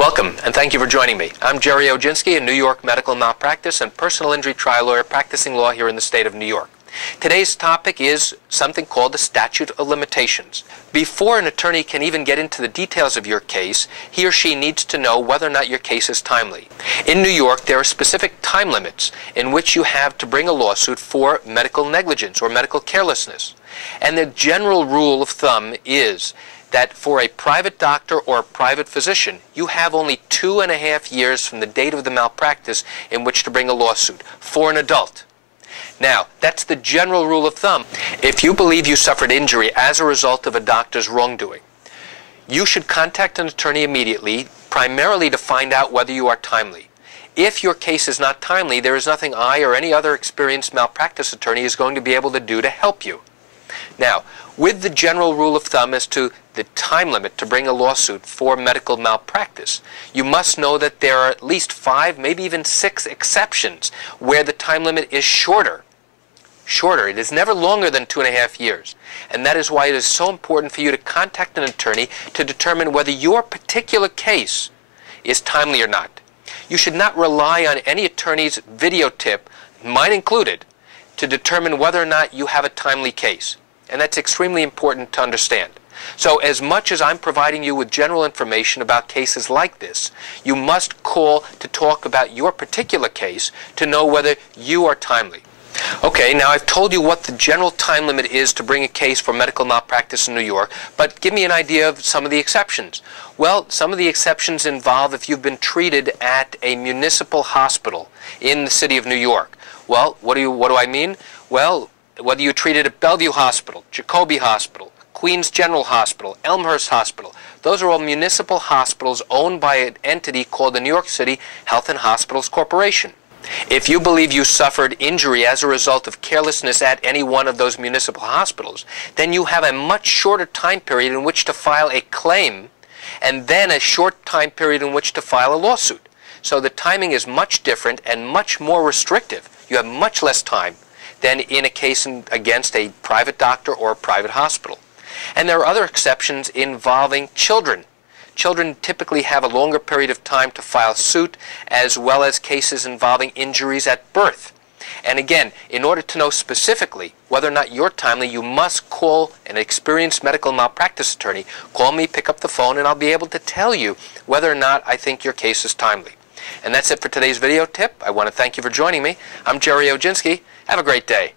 Welcome, and thank you for joining me. I'm Gerry Oginski, a New York Medical Malpractice and personal injury trial lawyer practicing law here in the state of New York. Today's topic is something called the Statute of Limitations. Before an attorney can even get into the details of your case, he or she needs to know whether or not your case is timely. In New York, there are specific time limits in which you have to bring a lawsuit for medical negligence or medical carelessness. And the general rule of thumb is that for a private doctor or a private physician, you have only 2.5 years from the date of the malpractice in which to bring a lawsuit for an adult. Now, that's the general rule of thumb. If you believe you suffered injury as a result of a doctor's wrongdoing, you should contact an attorney immediately, primarily to find out whether you are timely. If your case is not timely, there is nothing I or any other experienced malpractice attorney is going to be able to do to help you. Now, with the general rule of thumb as to the time limit to bring a lawsuit for medical malpractice, you must know that there are at least 5, maybe even 6 exceptions where the time limit is shorter. It is never longer than 2.5 years. And that is why it is so important for you to contact an attorney to determine whether your particular case is timely or not. You should not rely on any attorney's video tip, mine included, to determine whether or not you have a timely case. And that's extremely important to understand. So as much as I'm providing you with general information about cases like this, you must call to talk about your particular case to know whether you are timely. Okay, now I've told you what the general time limit is to bring a case for medical malpractice in New York, but give me an idea of some of the exceptions. Well, some of the exceptions involve if you've been treated at a municipal hospital in the city of New York. Well, what do I mean? Well, whether you treated at Bellevue Hospital, Jacobi Hospital, Queens General Hospital, Elmhurst Hospital, those are all municipal hospitals owned by an entity called the New York City Health and Hospitals Corporation. If you believe you suffered injury as a result of carelessness at any one of those municipal hospitals, then you have a much shorter time period in which to file a claim, and then a short time period in which to file a lawsuit. So the timing is much different and much more restrictive. You have much less time than in a case against a private doctor or a private hospital. And there are other exceptions involving children. Children typically have a longer period of time to file suit, as well as cases involving injuries at birth. And again, in order to know specifically whether or not you're timely, you must call an experienced medical malpractice attorney. Call me, pick up the phone, and I'll be able to tell you whether or not I think your case is timely. And that's it for today's video tip. I want to thank you for joining me. I'm Gerry Oginski. Have a great day.